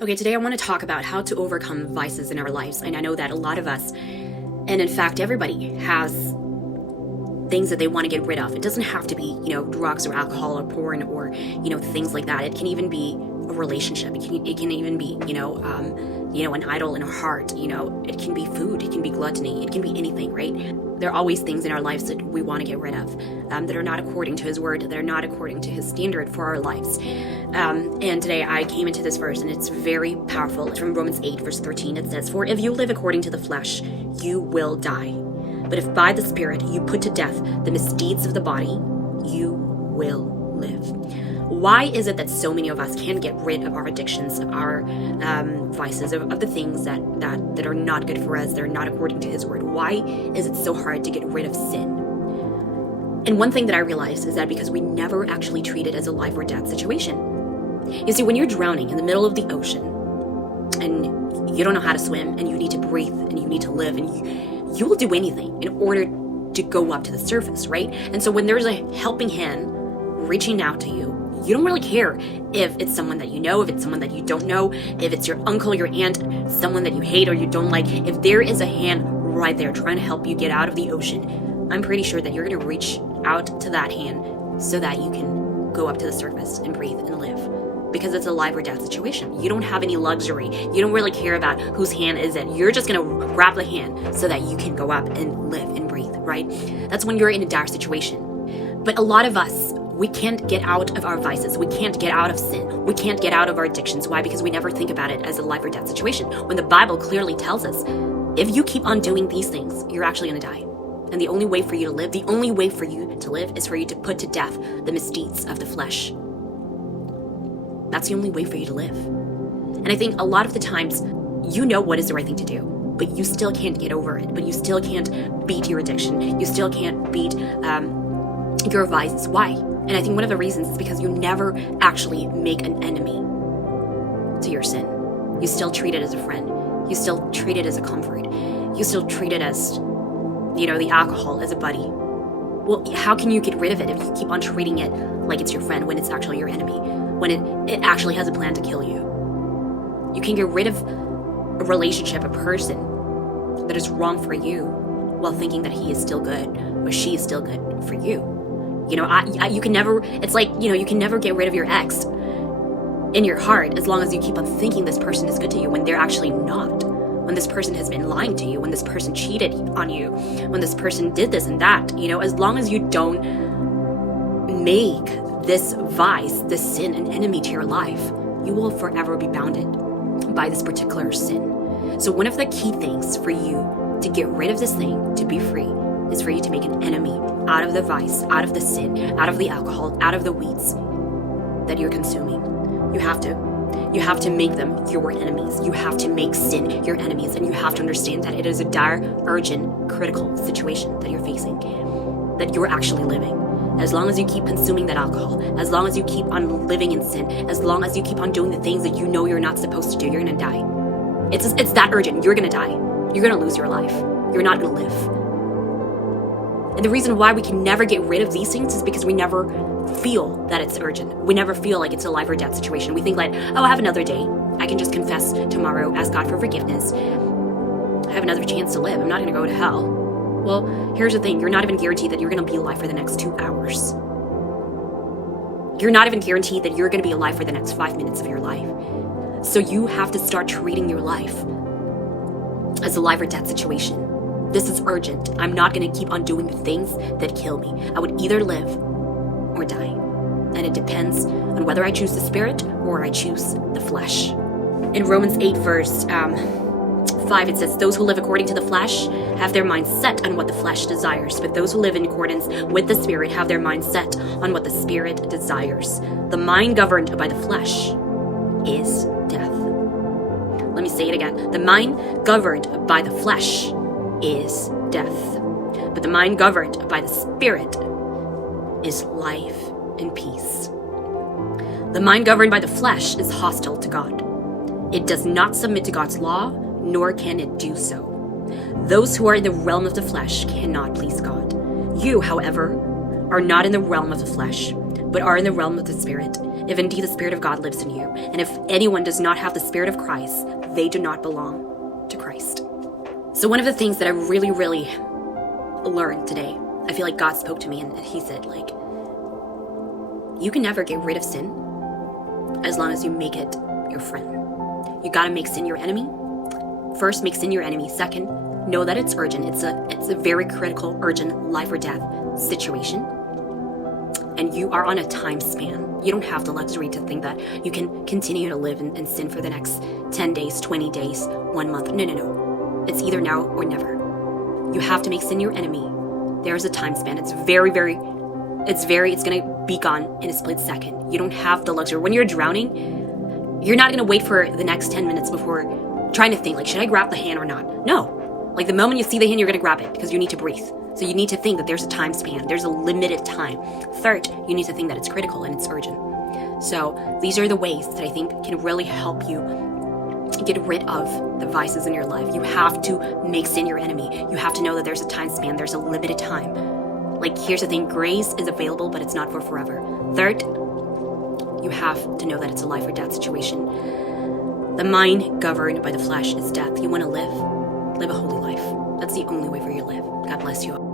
Okay, today I want to talk about how to overcome vices in our lives. And I know that a lot of us, and in fact, everybody has things that they want to get rid of. It doesn't have to be, drugs or alcohol or porn or, things like that. It can even be a relationship. It can even be, an idol in our heart. It can be food. It can be gluttony. It can be anything, right? There are always things in our lives that we want to get rid of, that are not according to His word, that are not according to His standard for our lives. And today I came into this verse, and it's very powerful. It's from Romans 8, verse 13. It says, "For if you live according to the flesh, you will die. But if by the Spirit you put to death the misdeeds of the body, you will live." Why is it that so many of us can't get rid of our addictions, of our vices, of the things that are not good for us, that are not according to His word? Why is it so hard to get rid of sin? And one thing that I realized is that because we never actually treat it as a life or death situation. You see, when you're drowning in the middle of the ocean and you don't know how to swim and you need to breathe and you need to live, and you will do anything in order to go up to the surface, right? And so when there's a helping hand reaching out to you, you don't really care if it's someone that you know, if it's someone that you don't know, if it's your uncle, your aunt, someone that you hate or you don't like. If there is a hand right there trying to help you get out of the ocean, I'm pretty sure that you're going to reach out to that hand so that you can go up to the surface and breathe and live. Because it's a life or death situation. You don't have any luxury. You don't really care about whose hand is it. You're just going to grab the hand so that you can go up and live and breathe, right? That's when you're in a dire situation. But a lot of us, we can't get out of our vices. We can't get out of sin. We can't get out of our addictions. Why? Because we never think about it as a life or death situation. When the Bible clearly tells us, if you keep on doing these things, you're actually going to die. And the only way for you to live, is for you to put to death the misdeeds of the flesh. That's the only way for you to live. And I think a lot of the times, you know what is the right thing to do, but you still can't get over it. But you still can't beat your addiction. You still can't beat your vices. Why? And I think one of the reasons is because you never actually make an enemy to your sin. You still treat it as a friend. You still treat it as a comfort. You still treat it as, the alcohol as a buddy. Well, how can you get rid of it if you keep on treating it like it's your friend when it's actually your enemy? When it actually has a plan to kill you? You can get rid of a relationship, a person that is wrong for you while thinking that he is still good or she is still good for you. You can never, it's like, you can never get rid of your ex in your heart as long as you keep on thinking this person is good to you when they're actually not. When this person has been lying to you, when this person cheated on you, when this person did this and that, as long as you don't make this vice, this sin, an enemy to your life, you will forever be bounded by this particular sin. So one of the key things for you to get rid of this thing, to be free, is for you to make an enemy out of the vice, out of the sin, out of the alcohol, out of the weeds that you're consuming. You have to make them your enemies. You have to make sin your enemies, and you have to understand that it is a dire, urgent, critical situation that you're facing, that you're actually living. As long as you keep consuming that alcohol, as long as you keep on living in sin, as long as you keep on doing the things that you know you're not supposed to do, you're going to die. It's that urgent. You're going to die. You're going to lose your life. You're not going to live. And the reason why we can never get rid of these things is because we never feel that it's urgent. We never feel like it's a life or death situation. We think like, I have another day. I can just confess tomorrow, ask God for forgiveness. I have another chance to live. I'm not going to go to hell. Well, here's the thing. You're not even guaranteed that you're going to be alive for the next 2 hours. You're not even guaranteed that you're going to be alive for the next 5 minutes of your life. So you have to start treating your life as a life or death situation. This is urgent. I'm not going to keep on doing the things that kill me. I would either live or die. And it depends on whether I choose the Spirit or I choose the flesh. In Romans 8, verse 5, it says, "Those who live according to the flesh have their mind set on what the flesh desires, but those who live in accordance with the Spirit have their mind set on what the Spirit desires. The mind governed by the flesh is death." Let me say it again. The mind governed by the flesh is death, but the mind governed by the Spirit is life and peace. The mind governed by the flesh is hostile to God. It does not submit to God's law, nor can it do so. Those who are in the realm of the flesh cannot please God. You, however, are not in the realm of the flesh, but are in the realm of the Spirit, if indeed the Spirit of God lives in you. And if anyone does not have the Spirit of Christ, they do not belong to Christ. So one of the things that I really, really learned today, I feel like God spoke to me and he said, like, you can never get rid of sin as long as you make it your friend. You gotta make sin your enemy. First, make sin your enemy. Second, know that it's urgent. It's a very critical, urgent life or death situation. And you are on a time span. You don't have the luxury to think that you can continue to live in sin for the next 10 days, 20 days, 1 month. No. It's either now or never. You have to make sin your enemy. There's a time span. It's gonna be gone in a split second. You don't have the luxury. When you're drowning, you're not gonna wait for the next 10 minutes before trying to think, like, should I grab the hand or not? No. Like, the moment you see the hand, you're gonna grab it because you need to breathe. So you need to think that there's a time span. There's a limited time. Third, you need to think that it's critical and it's urgent. So these are the ways that I think can really help you get rid of the vices in your life. You have to make sin your enemy. You have to know that there's a time span. There's a limited time. Like, here's the thing. Grace is available, but it's not for forever. Third, you have to know that it's a life or death situation. The mind governed by the flesh is death. You want to live a holy life. That's the only way for you to live. God bless you all.